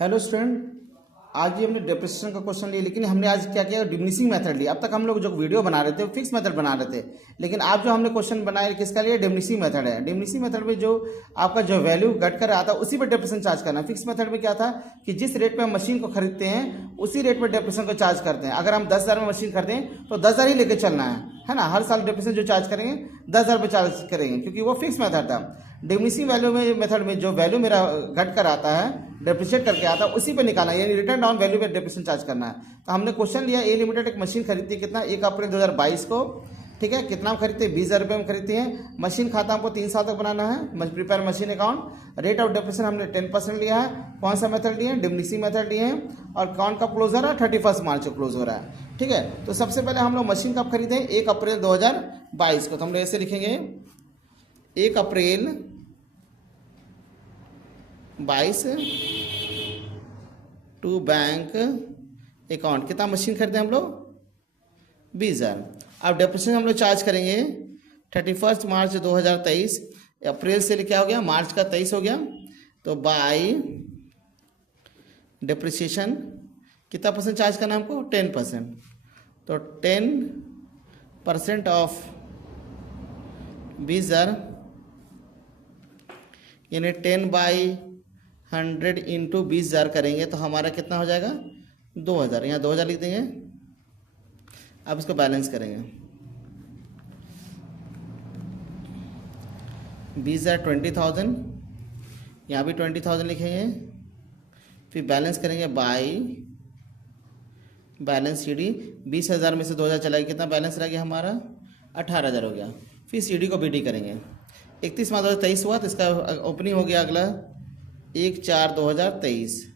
Hello student, आज ही हमने depreciation का क्वेश्चन लिया, लेकिन हमने आज क्या किया, डिमिनिशिंग मेथड लिया। अब तक हम लोग जो वीडियो बना रहे थे वो फिक्स मेथड बना रहे थे, लेकिन आज जो हमने क्वेश्चन बनाया किसका लिए, डिमिनिशिंग मेथड है। डिमिनिशिंग मेथड में जो आपका जो वैल्यू घट कर आता है उसी पर डेप्रिसिएशन चार्ज करना। फिक्स मेथड में क्या था कि जिस रेट पे हम मशीन को खरीदते हैं उसी रेट पर डेप्रिसिएशन को चार्ज करते हैं। अगर हम 10,000 में मशीन खरीदें तो 10,000 ही लेके चलना है ना। हर साल डेप्रिसिएशन जो चार्ज करेंगे 10,000 रुपये चार्ज करेंगे, क्योंकि वो फिक्स मेथड था। डिमिनिशिंग वैल्यू में मेथड में जो वैल्यू मेरा घट कर आता है, डेप्रिशिएट करके आता है, उसी पे निकालना है, यानी रिटर्न डाउन वैल्यू पे डेप्रिसिएशन चार्ज करना है। तो हमने क्वेश्चन लिया, ए लिमिटेड एक मशीन खरीदती है कितना, 1 अप्रैल 2022 को, ठीक है। कितना हम खरीदते हैं, 20,000 रुपये में खरीदते हैं। मशीन खाता हमको 3 साल तक बनाना है, prepare machine account. Rate of depreciation हमने 10% लिया है। कौन सा मेथड लिए हैं, डिमिनिशिंग मेथड लिए हैं। और कौन का क्लोज हो रहा है, 31 मार्च को क्लोज हो रहा है, ठीक है। तो सबसे पहले हम लोग मशीन कब खरीदे, 1 अप्रैल 2022 को। तो हम लोग ऐसे लिखेंगे 1 अप्रैल 22 टू बैंक अकाउंट। कितना मशीन खरीदे हम लोग, 20,000। अब डेप्रिसिएशन हम लोग चार्ज करेंगे 31 मार्च 2023। अप्रैल से क्या हो गया, मार्च का 23 हो गया। तो बाई डेप्रिसिएशन कितना परसेंट चार्ज करना है हमको, 10%। तो 10% ऑफ 20,000 यानी 10/100 इंटू 20,000 करेंगे तो हमारा कितना हो जाएगा, 2,000। यहाँ 2,000 लिख देंगे। अब इसको बैलेंस करेंगे, 20,000 20,000, यहाँ भी 20,000 लिखेंगे। फिर बैलेंस करेंगे बाई बैलेंस सी डी। 20,000 में से 2,000 चला गया, कितना बैलेंस रह गया हमारा, 18,000 हो गया। फिर सी डी को बी डी करेंगे। 31 मार्च 2023 हुआ तो इसका ओपनिंग हो गया अगला 1/4/2023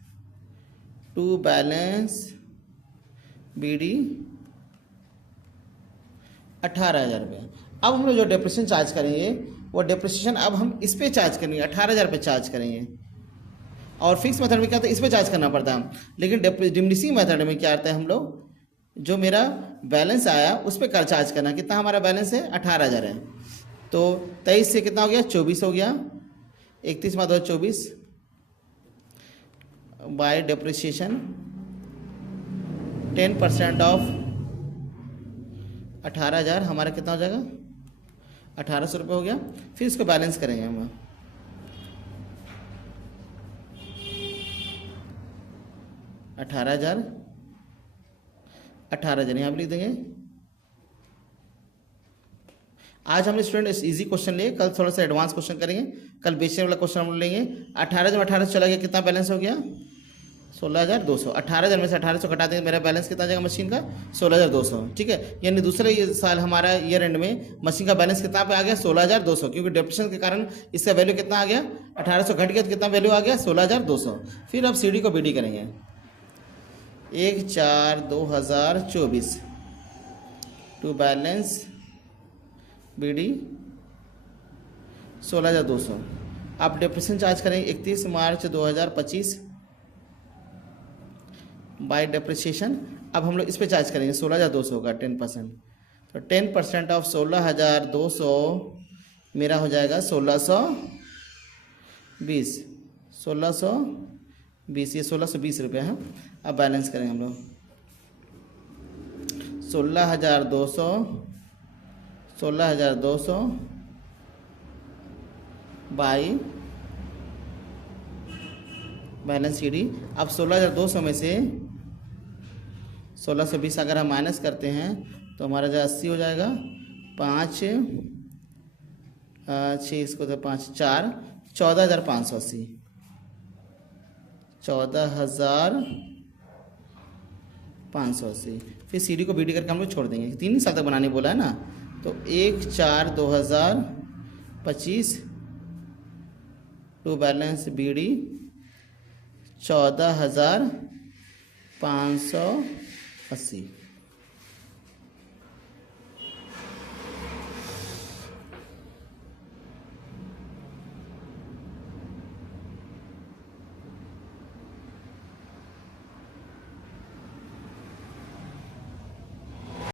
टू बैलेंस बी डी 18,000 रुपये। अब हम लोग जो डेप्रिसिएशन चार्ज करेंगे वो डेप्रिसिएशन अब हम इस पे चार्ज करेंगे, 18,000 पे चार्ज करेंगे। और फिक्स मेथड में क्या था, इस पे चार्ज करना पड़ता है। लेकिन डिमिनिशिंग मेथड में क्या करते हैं हम लोग, जो मेरा बैलेंस आया उस पर चार्ज करना। कितना हमारा बैलेंस है, 18,000 है। तो 23 से कितना हो गया, 24 हो गया। 31 मार्च 2024 बाय डेप्रिसिएशन 10% ऑफ 18,000 हमारा कितना हो जाएगा, 1,800 रुपये हो गया। फिर इसको बैलेंस करेंगे हम 18,000 यहाँ पर लिख देंगे। आज हमने स्टूडेंट इजी क्वेश्चन लिए, कल थोड़ा सा एडवांस क्वेश्चन करेंगे। कल बेचने वाला क्वेश्चन हम लेंगे। 18 में 18 चला गया, कितना बैलेंस हो गया, 16,200। 18,000 में से 1800 घटा देंगे, मेरा बैलेंस कितना जाएगा मशीन का, 16,200, ठीक है। यानी दूसरे साल हमारा ईयर एंड में मशीन का बैलेंस कितना पे आ गया, 16,200, क्योंकि डेप्रिसिएशन के कारण इसका वैल्यू कितना आ गया, 1800 घट गया तो कितना वैल्यू आ गया, 16,200। फिर अब सी डी को बी डी करेंगे, 1/4/2024 टू बैलेंस बी डी 16,200। आप डेप्रिसिएशन चार्ज करेंगे 31 मार्च 2025 बाय डेप्रिसिएशन। अब हम लोग इस पे चार्ज करेंगे 16,200 का 10%। तो 10% ऑफ 16,200 मेरा हो जाएगा 1,620। 1,620 ये 1,620 रुपये है। अब बैलेंस करेंगे हम लोग 16,200 बाई बैलेंस सी डी। अब 16,200 में से 1,620 अगर हम माइनस करते हैं तो हमारा जो 80 हो जाएगा। 5 6 इसको तो 5 4 14,580 14,580। फिर सी डी को बी डी करके हम लोग छोड़ देंगे, 3 साल तक बनाने बोला है ना। तो 1/4/2025 टू बैलेंस बी डी 14,580।